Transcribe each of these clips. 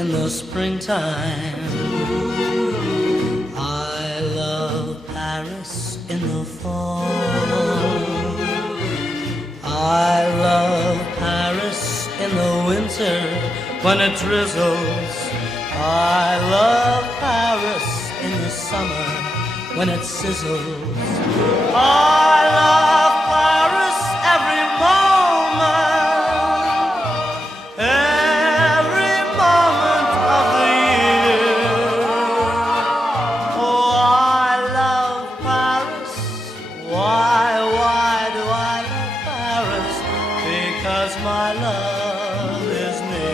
in the springtime. I love Paris in the fall. I love Paris in the winter when it drizzles. I love Paris in the summer when it sizzles. I love Paris every moment of the year. Oh, I love Paris. Why do I love Paris? Because my love is near.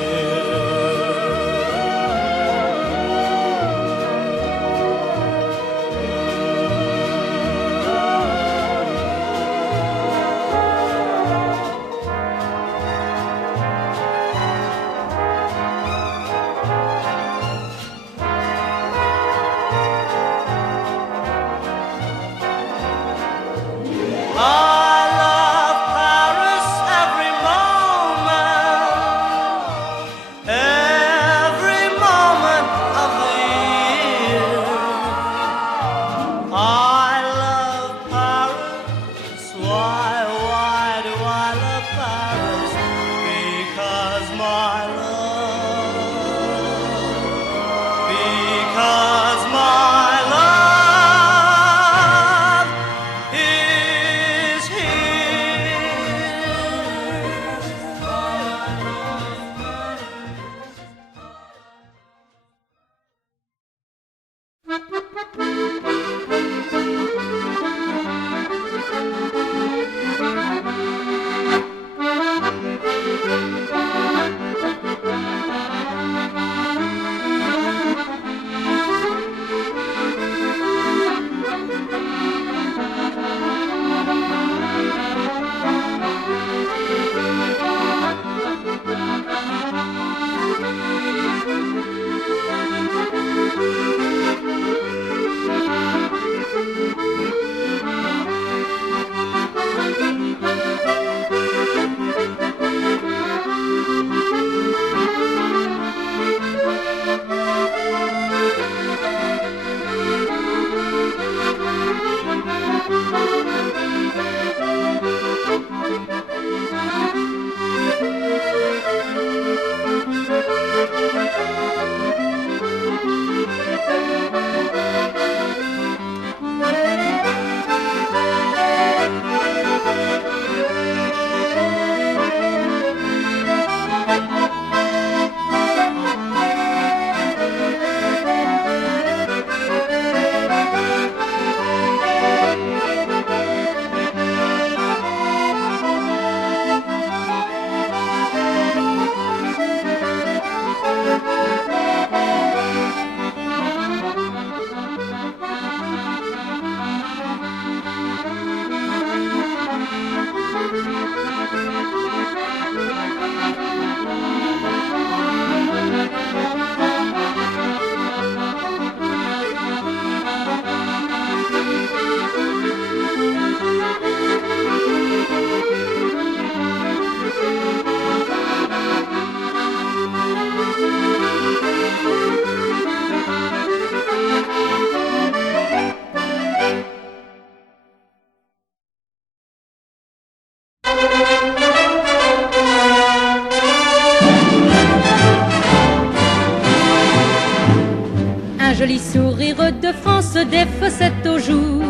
Joli sourire de France, des fossettes aux joues,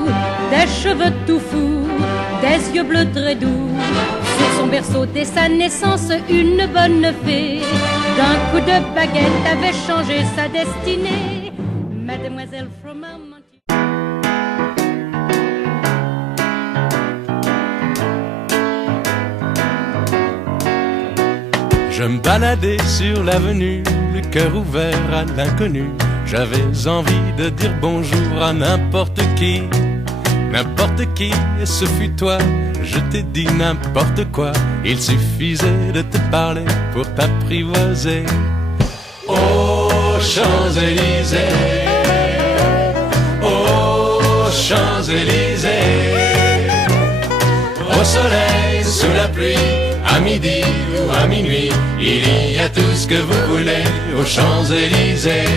des cheveux tout fous, des yeux bleus très doux. Sur son berceau dès sa naissance, une bonne fée, d'un coup de baguette avait changé sa destinée. Mademoiselle Froment. Je me baladais sur l'avenue, le cœur ouvert à l'inconnu. J'avais envie de dire bonjour à n'importe qui, et ce fut toi. Je t'ai dit n'importe quoi, il suffisait de te parler pour t'apprivoiser. Aux Champs-Élysées, aux Champs-Élysées, au soleil, sous la pluie, à midi ou à minuit, il y a tout ce que vous voulez aux Champs-Élysées.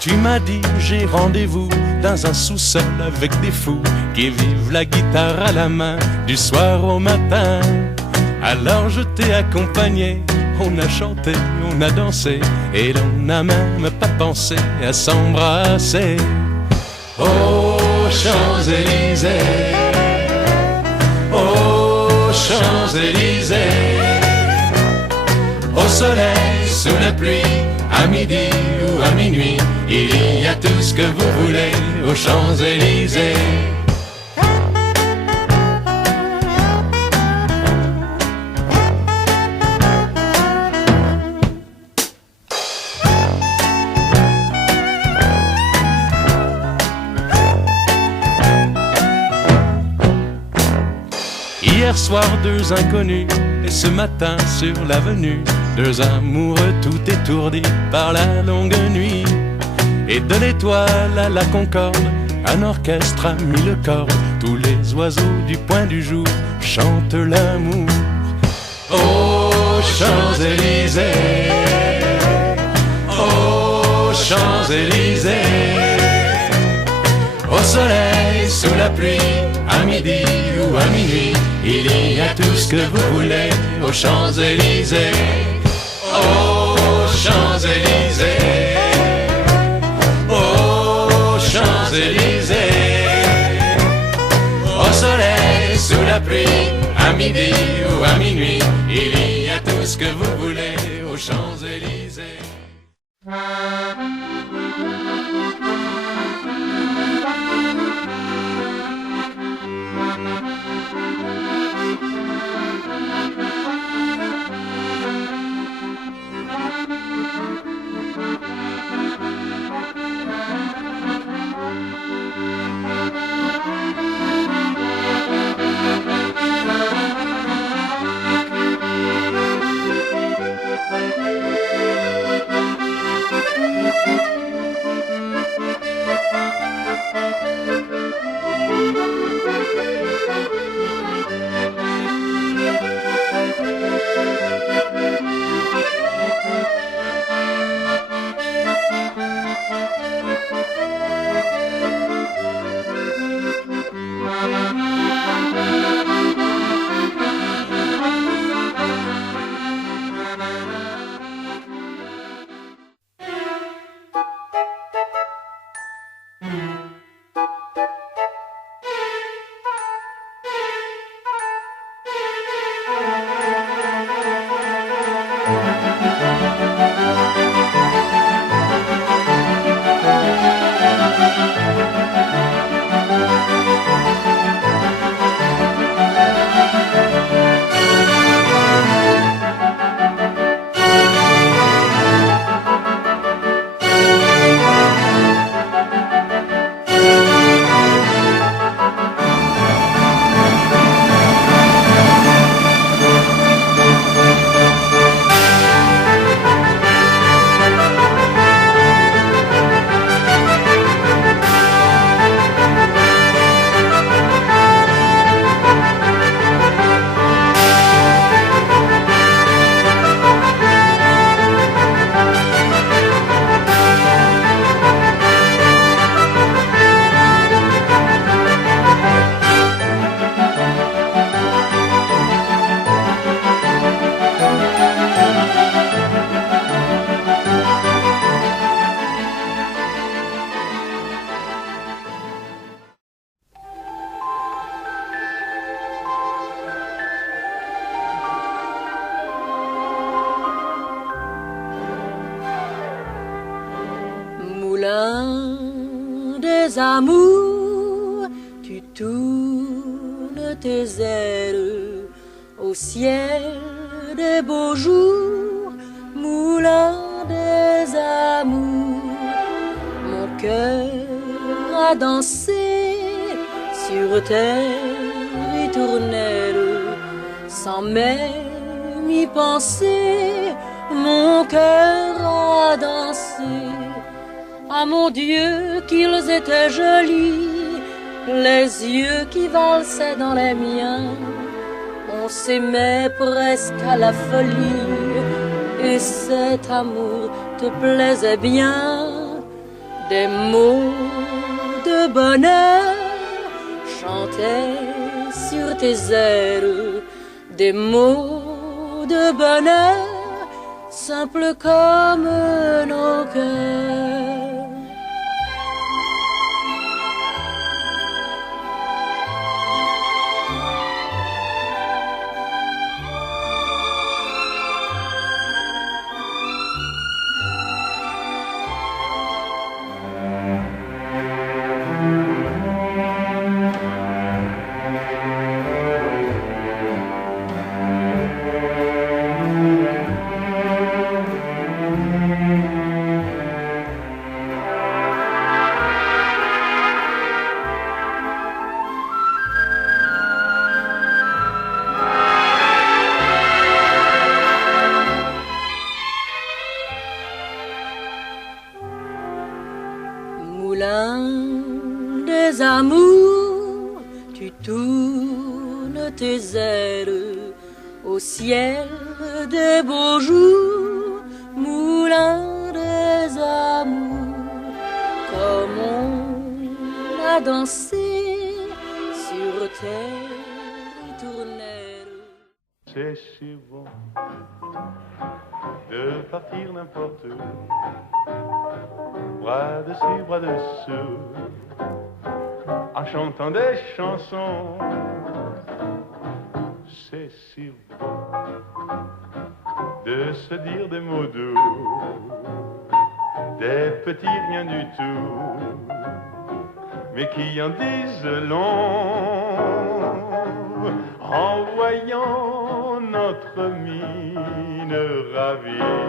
Tu m'as dit j'ai rendez-vous dans un sous-sol avec des fous qui vivent la guitare à la main du soir au matin. Alors je t'ai accompagné, on a chanté, on a dansé et l'on n'a même pas pensé à s'embrasser. Aux Champs-Élysées, aux Champs-Élysées, au soleil, sous la pluie, à midi ou à minuit, il y a tout ce que vous voulez aux Champs-Élysées. Hier soir, deux inconnus, et ce matin sur l'avenue, deux amoureux tout étourdis par la longue nuit. Et de l'étoile à la Concorde, un orchestre a mis le corps. Tous les oiseaux du point du jour chantent l'amour. Aux Champs-Élysées, aux Champs-Élysées, au soleil, sous la pluie, à midi ou à minuit, il y a tout ce que vous voulez aux Champs-Élysées. Aux Champs-Élysées, aux Champs-Élysées, au soleil, sous la pluie, à midi ou à minuit, il y a tout ce que vous voulez aux Champs-Élysées. Moulin des amours, tu tournes tes ailes au ciel des beaux jours. Moulin des amours, mon cœur a dansé sur tes ritournelles sans même y penser. Mon cœur a dansé. Ah mon Dieu, qu'ils étaient jolis, les yeux qui valsaient dans les miens. On s'aimait presque à la folie, et cet amour te plaisait bien. Des mots de bonheur chantaient sur tes ailes, des mots de bonheur simples comme nos cœurs. Des amours, tu tournes tes ailes au ciel des beaux jours, moulin des amours, comme on a dansé sur tes ritournelles. C'est si bon de partir n'importe où, bras dessus, bras dessous, en chantant des chansons. C'est si bon de se dire des mots doux, des petits rien du tout, mais qui en disent long, en voyant notre mine ravie.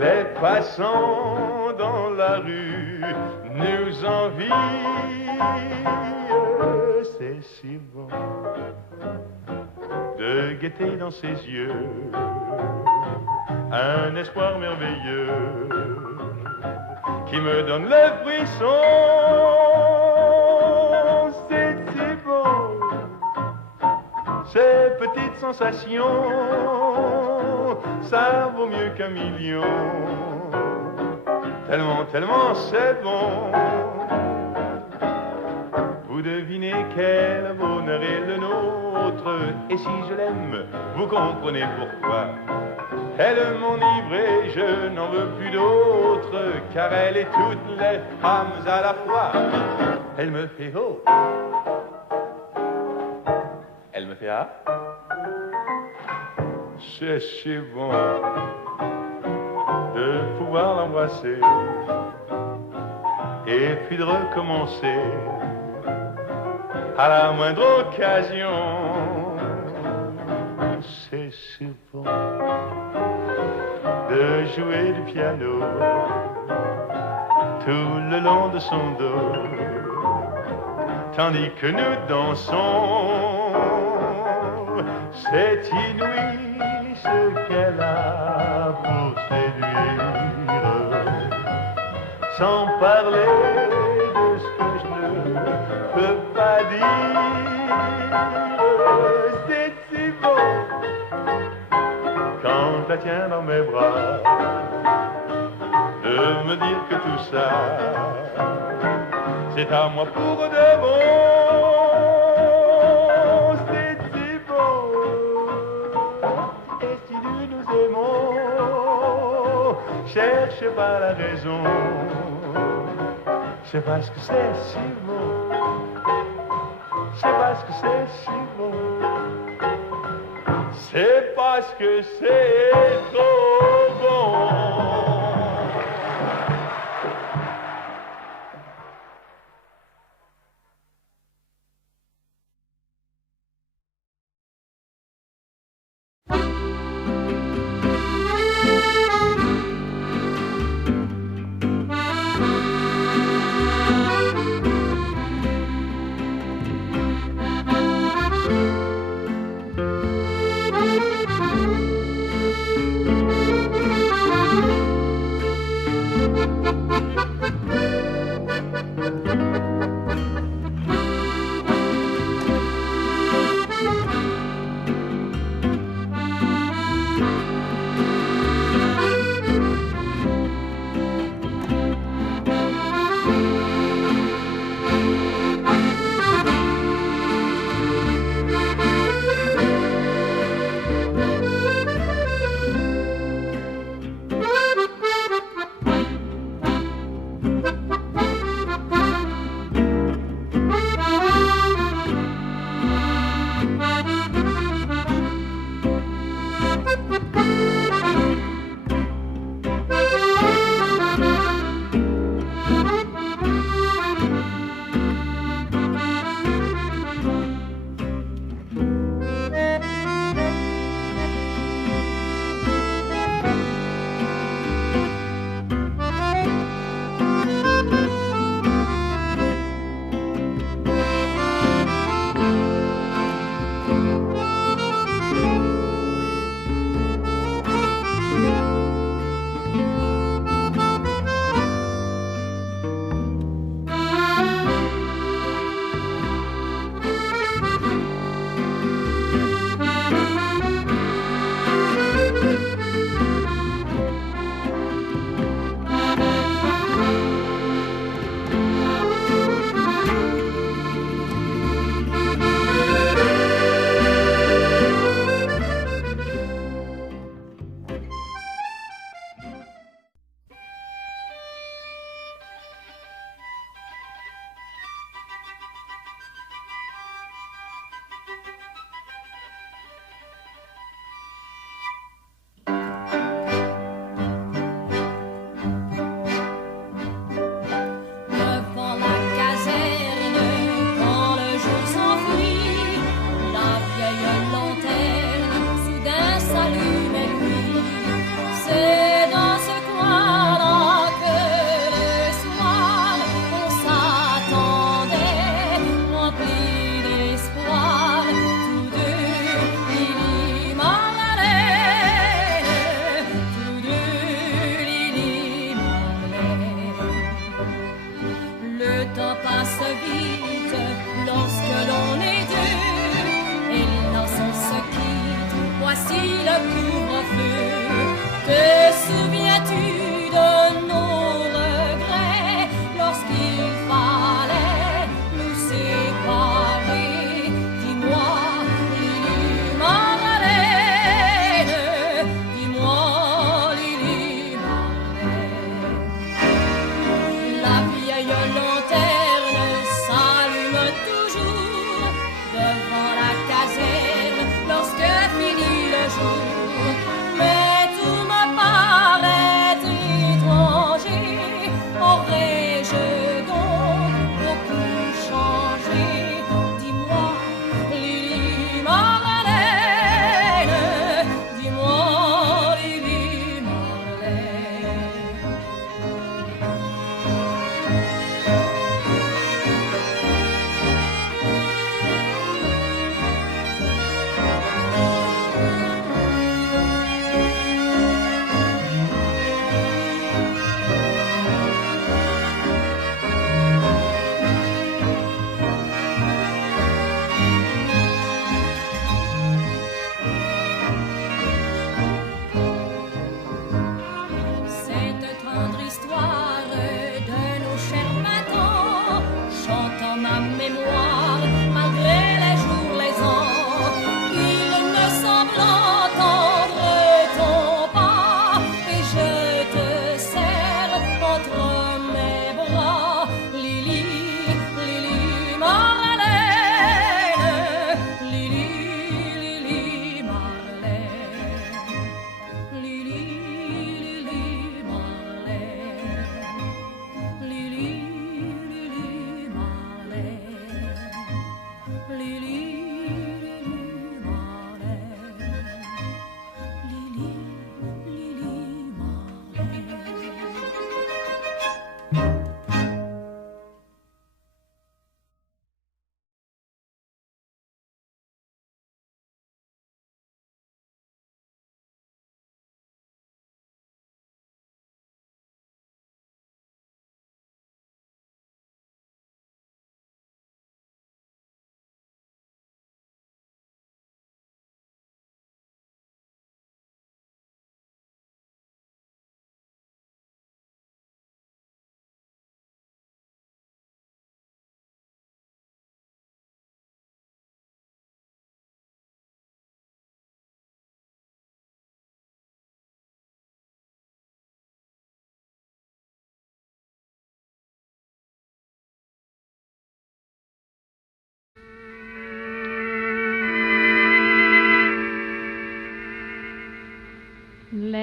Les passants dans la rue nous envient. C'est si bon de guetter dans ses yeux un espoir merveilleux qui me donne le frisson. C'est si bon, ces petites sensations, ça vaut mieux qu'un million. Tellement, tellement c'est bon. Vous devinez quel bonheur est le nôtre, et si je l'aime, vous comprenez pourquoi. Elle m'enivre et je n'en veux plus d'autre, car elle est toutes les femmes à la fois. Elle me fait oh, elle me fait ah. C'est si bon de pouvoir l'embrasser et puis de recommencer à la moindre occasion. C'est si bon de jouer du piano tout le long de son dos, tandis que nous dansons. C'est inouï ce qu'elle a pour séduire, sans parler de ce que je ne peux pas dire. C'est si beau quand je la tiens dans mes bras, de me dire que tout ça, c'est à moi pour de bon. C'est si beau, et si nous aimons, cherchez pas la raison, c'est parce que c'est si beau, c'est parce que c'est si beau, c'est parce que c'est trop bon.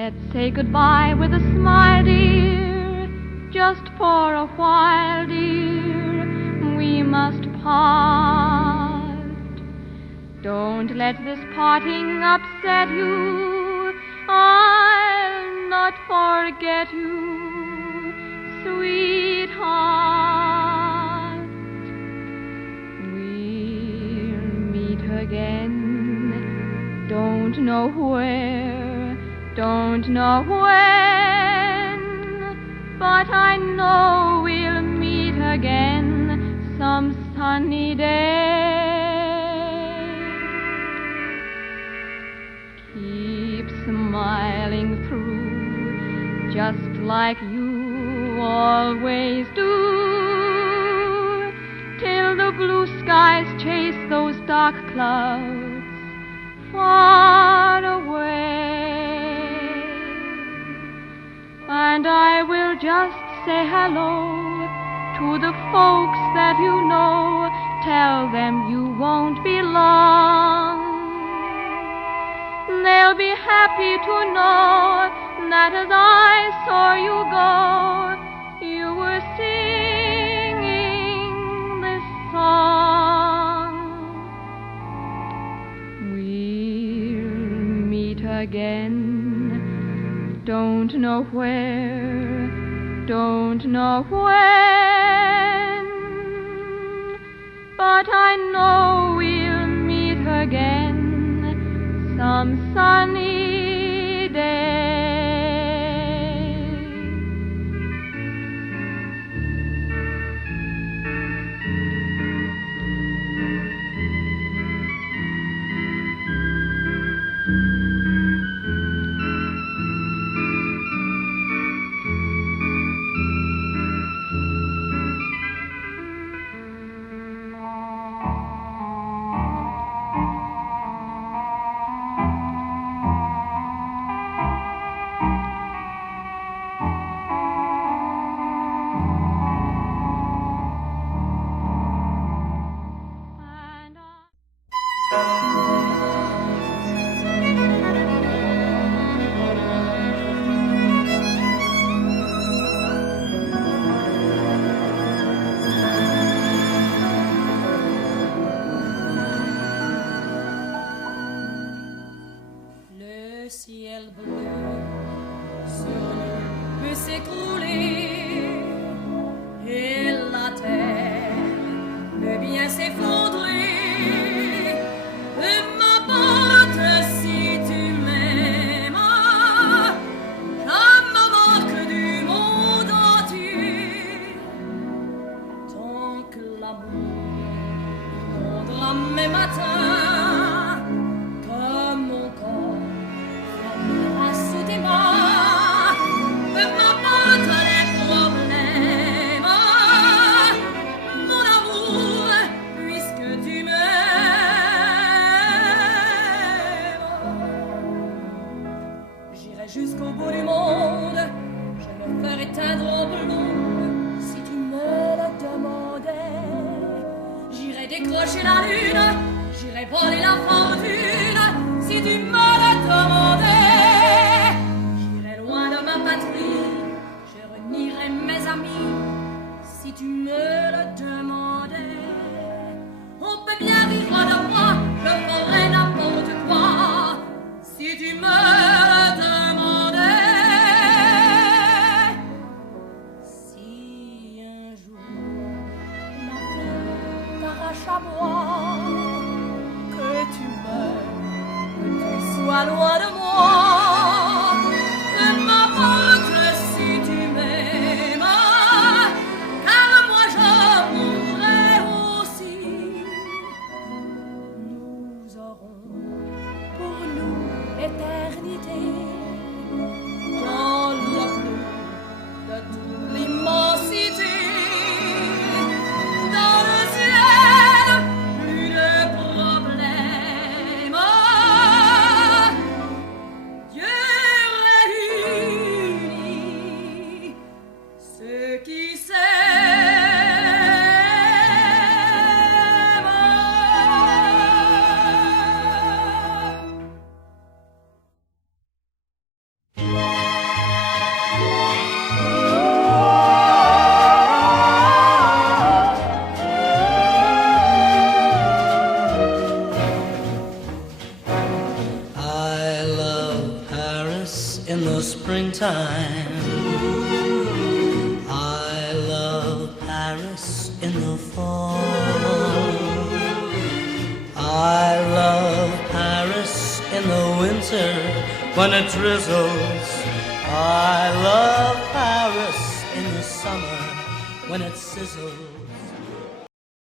Let's say goodbye with a smile, dear, just for a while, dear, we must part. Don't let this parting upset you, I'll not forget you, sweetheart. We'll meet again, don't know where, don't know when, but I know we'll meet again some sunny day. Keep smiling through, just like you always do, till the blue skies chase those dark clouds far away. And I will just say hello to the folks that you know. Tell them you won't be long. They'll be happy to know that as I saw you go, you were singing this song. We'll meet again, don't know where, don't know when, but I know we'll meet again some sunny day. Le ciel bleu sur nous peut s'écrouler et la terre peut bien s'effondrer. Peu m'importe si tu m'aimes, comme manque du monde entier, tant que l'amour inondera mes matins. Jusqu'au bout du monde, je me ferai teindre en bleu si tu me le demandais. J'irai décrocher la lune, j'irai voler la fortune si tu me le demandais. J'irai loin de ma patrie, je renierai mes amis si tu me le demandais. On peut bien vivre de moi, je ferai n'importe quoi si tu me le demandais. À moi, que tu meurs, que tu sois loin de moi, peu m'importe si tu m'aimes, car moi je mourrai. springtime. I love Paris in the fall. I love Paris in the winter when it drizzles. I love Paris in the summer when it sizzles.